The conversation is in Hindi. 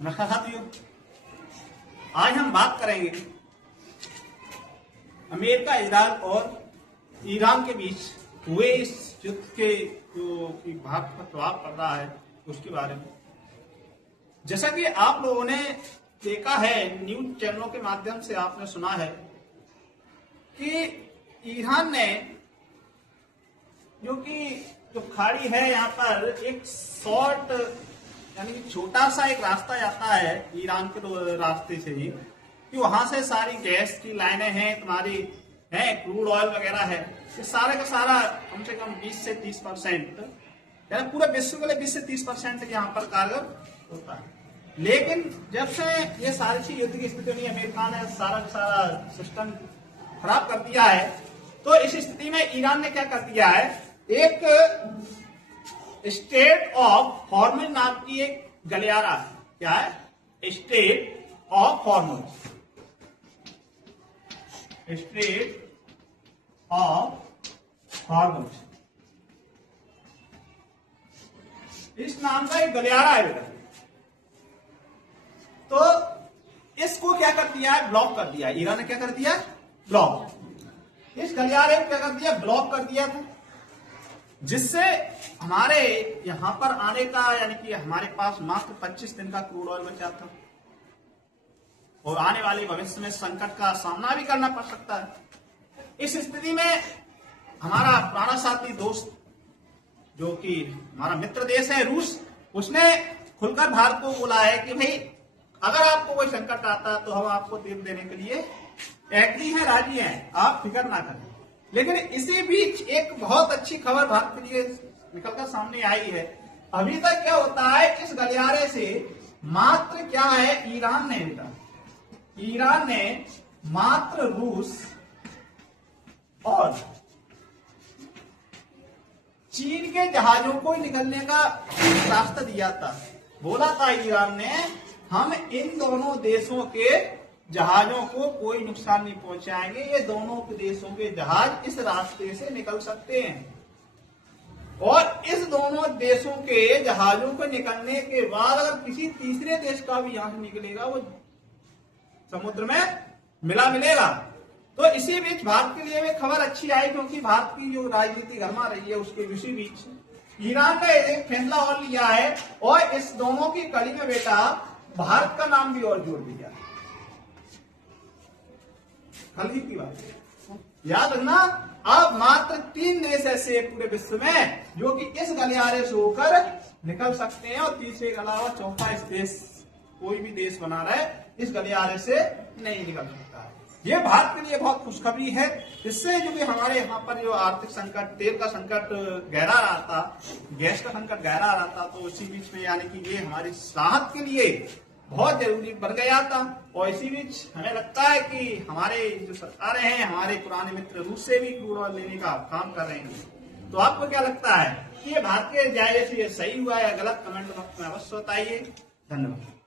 नमस्कार साथियों, आज हम बात करेंगे अमेरिका, इजराइल और ईरान के बीच हुए इस युद्ध के जो कि भारत पर प्रभाव पड़ रहा है उसके बारे में। जैसा कि आप लोगों ने देखा है, न्यूज चैनलों के माध्यम से आपने सुना है कि ईरान ने जो खाड़ी है यहाँ पर एक शॉर्ट यानी छोटा सा एक रास्ता जाता है ईरान के रास्ते से ही, कि वहां से सारी गैस की लाइनें हैं, तुम्हारी हैं क्रूड ऑयल वगैरह है, ये सारे का सारा कम से कम 20 से 30% यानी पूरे विश्व के लिए 20 से 30% यहाँ पर कारगर होता है। लेकिन जब से ये सारी चीज युद्ध की स्थिति में अमेरिका ने सारा का सारा सिस्टम खराब कर दिया है, तो इस स्थिति में ईरान ने क्या कर दिया है, एक स्टेट ऑफ हॉर्मुज नाम की एक गलियारा, क्या है, state of Hormuz, state of Hormuz, इस नाम का एक गलियारा है बेटा। तो इसको क्या कर दिया है, ब्लॉक कर दिया है। ईरान ने क्या कर दिया, ब्लॉक। इस गलियारे को क्या कर दिया, ब्लॉक कर दिया था, जिससे हमारे यहां पर आने का यानी कि हमारे पास मात्र 25 दिन का क्रूड ऑयल बचा था और आने वाले भविष्य में संकट का सामना भी करना पड़ सकता है। इस स्थिति में हमारा पुराना साथी दोस्त जो कि हमारा मित्र देश है रूस, उसने खुलकर भारत को बोला है कि भाई अगर आपको कोई संकट आता है तो हम आपको तेल देने के लिए एग्री है, राजी हैं, आप फिक्र ना करें। लेकिन इसी बीच एक बहुत अच्छी खबर भारत के लिए निकलकर सामने आई है। अभी तक क्या होता है, इस गलियारे से मात्र क्या है, ईरान ने मात्र रूस और चीन के जहाजों को निकलने का रास्ता दिया था। बोला था ईरान ने, हम इन दोनों देशों के जहाजों को कोई नुकसान नहीं पहुंचाएंगे, ये दोनों देशों के जहाज इस रास्ते से निकल सकते हैं। और इस दोनों देशों के जहाजों को निकलने के बाद अगर किसी तीसरे देश का भी यहां से निकलेगा, वो समुद्र में मिलेगा। तो इसी बीच भारत के लिए भी खबर अच्छी आई, क्योंकि भारत की जो राजनीति गरमा रही है उसके इसी बीच ईरान ने एक फैसला और लिया है और इस दोनों की कड़ी में बेटा भारत का नाम भी और जोड़ दिया। हल्की की बात याद रखना, अब मात्र 3 देश ऐसे पूरे विश्व में जो कि इस गलियारे से होकर निकल सकते हैं और तीसरे के अलावा चौथा इस देश कोई भी देश बना रहे इस गलियारे से नहीं निकल सकता है। ये भारत के लिए बहुत खुशखबरी है। इससे जो कि हमारे यहाँ पर जो आर्थिक संकट, तेल का संकट गहरा रहा था, गैस का संकट गहरा रहा था, तो इसी बीच में यानी कि ये हमारी राहत के लिए बहुत जरूरी बन गया था। और इसी बीच हमें लगता है कि हमारे जो सरकारें हैं, हमारे पुराने मित्र रूस से भी क्रूड ऑयल लेने का काम कर रहे हैं। तो आपको क्या लगता है कि ये भारत के जायजे से ये सही हुआ या गलत, कमेंट बॉक्स में अवश्य बताइए। धन्यवाद।